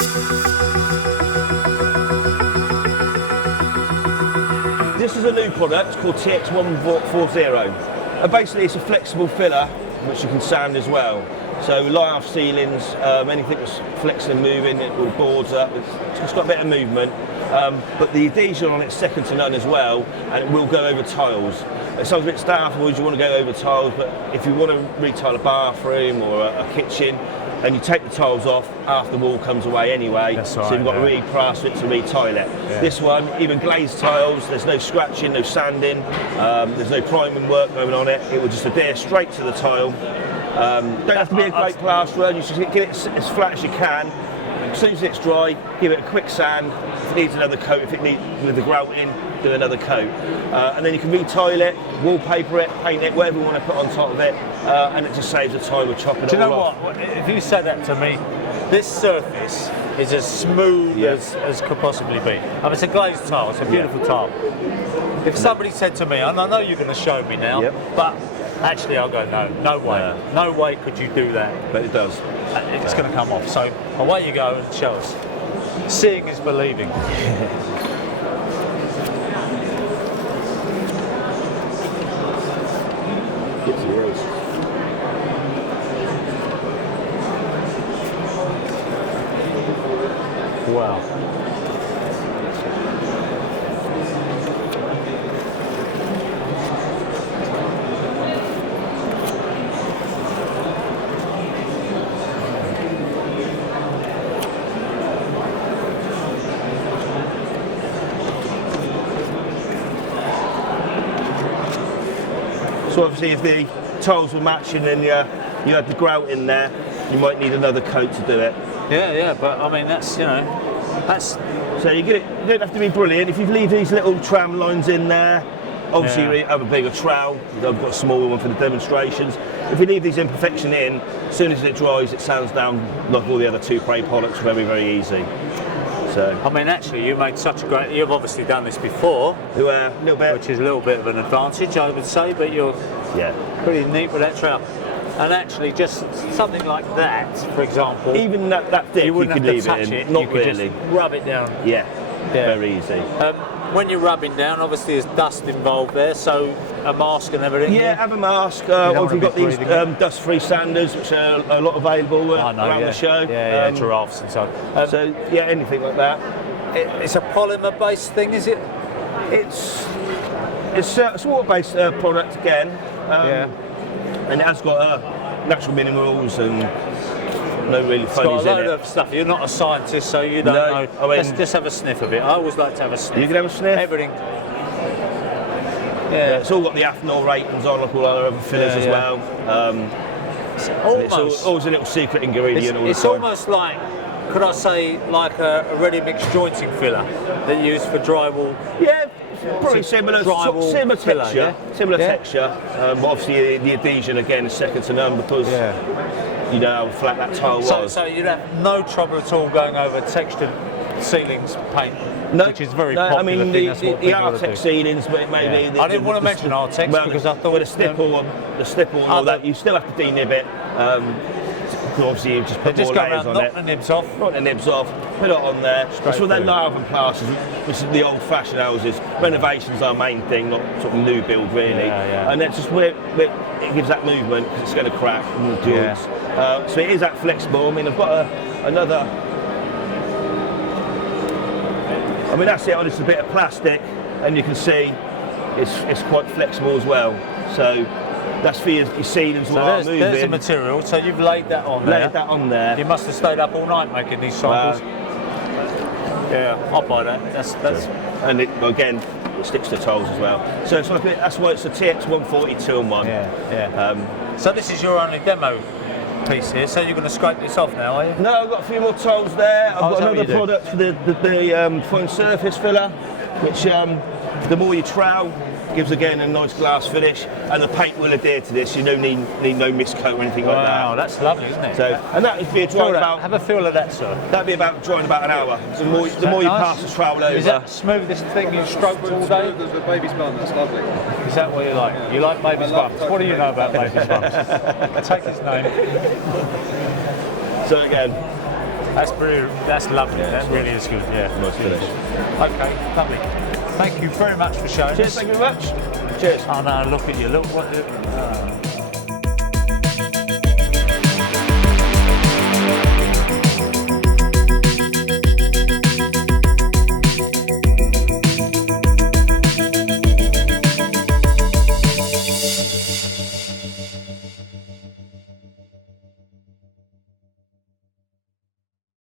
This is a new product called TX140. And basically it's a flexible filler which you can sand as well. So lath ceilings, anything that's flexing and moving, it will boards up. It's got a bit of movement. But the adhesion on it's second to none as well, and it will go over tiles. It sounds a bit stay afterwards, you want to go over tiles, but if you want to retile a bathroom or a kitchen, and you take the tiles off, half the wall comes away anyway. That's right, so you've got to re-plaster it to retile it. Yeah. This one, even glazed tiles, there's no scratching, no sanding, there's no priming work going on it. It will just adhere straight to the tile. Don't have to be a great plasterer, you just get it as flat as you can. As soon as it's dry, give it a quick sand. If it needs another coat, if it needs with the grouting, do another coat. And then you can retile it, wallpaper it, paint it, whatever you want to put on top of it, and it just saves the time of chopping it all off. Do you know what? If you said that to me, this surface is as smooth as could possibly be. I mean, it's a glazed tile, it's a beautiful tile. If somebody said to me, and I know you're going to show me now, but actually I'll go, no way. No way could you do that. But it does. It's going to come off. So away you go and show us. Seeing is believing. Wow. So obviously if the tiles were matching and you had the grout in there, you might need another coat to do it. Yeah, but I mean that's, you know, that's... So you get it, you don't have to be brilliant. If you leave these little tram lines in there, obviously you have a bigger trowel. I've got a smaller one for the demonstrations. If you leave these imperfections in, as soon as it dries, it sands down like all the other Toupret products very, very easy. So, I mean, actually, you made such a great... You've obviously done this before, a little bit, which is a little bit of an advantage, I would say, but you're pretty neat with that trowel. And actually, just something like that, for example... Even that thick, you could leave it in. Not really. Just rub it down. Yeah, very easy. When you're rubbing down, obviously there's dust involved there, so a mask and everything. Yeah, have a mask. Or if you've got these dust-free sanders, which are a lot available around the show. Yeah, giraffes and so on. So, yeah, anything like that. It's a polymer-based thing, is it? It's a water-based product again. And it has got natural minerals and no really funnies in it. It's got a load of stuff. You're not a scientist, so you don't know. I mean, let's just have a sniff of it. I always like to have a sniff. You can have a sniff? Everything. Yeah, it's all got the ethanol ratings on, like all our other fillers as well. It's always a little secret ingredient all the time. It's almost like, could I say, like a ready-mix jointing filler that you use for drywall? Yeah, probably similar texture. Similar texture. Obviously, the adhesion again is second to none because you know how flat that tile was. So you'd have no trouble at all going over textured ceilings paint, which is very popular. I mean the Artex ceilings, but it may be. I didn't want to mention Artex because I thought the stipple and all that, you still have to denib it. Obviously, you just put more layers on it. Knock the nibs off. Knock the nibs off. Put it on there. That's what they lath and plasters, which is the old-fashioned houses. Renovations are our main thing, not sort of new build really. And that's just where it gives that movement because it's going to crack and joints. So it is that flexible. I mean, I've got another. I mean, that's it. On it's a bit of plastic, and you can see it's quite flexible as well. So. That's for your ceilings while moving. There's the material, so you've laid that on there. Laid that on there. You must have stayed up all night making these samples. Yeah, I'll buy that. That's and again, it sticks to tiles as well. So it's like that's why it's a TX140 2-in-1. So this is your only demo piece here. So you're going to scrape this off now, are you? No, I've got a few more tiles there. I've got another product for the fine surface filler, which the more you trowel, gives again a nice glass finish, and the paint will adhere to this. You don't need no mist coat or anything like that. Wow, that's lovely, isn't it? So, and that would be drying about. Have a feel of that, sir. That'd be about drying about an hour. The more you pass the trowel over. Is that the smoothest thing you've stroked all day? There's a baby's bum. That's lovely. Is that what you like? Yeah. You like baby's bums? What do you know about baby's bums? Take his name. So again. That's brilliant. That's lovely. Yeah, That really is good. Yeah. Nice finish. Okay, lovely. Thank you very much for showing Cheers, us. thank you very much. Cheers. Oh no, look at you. Look what.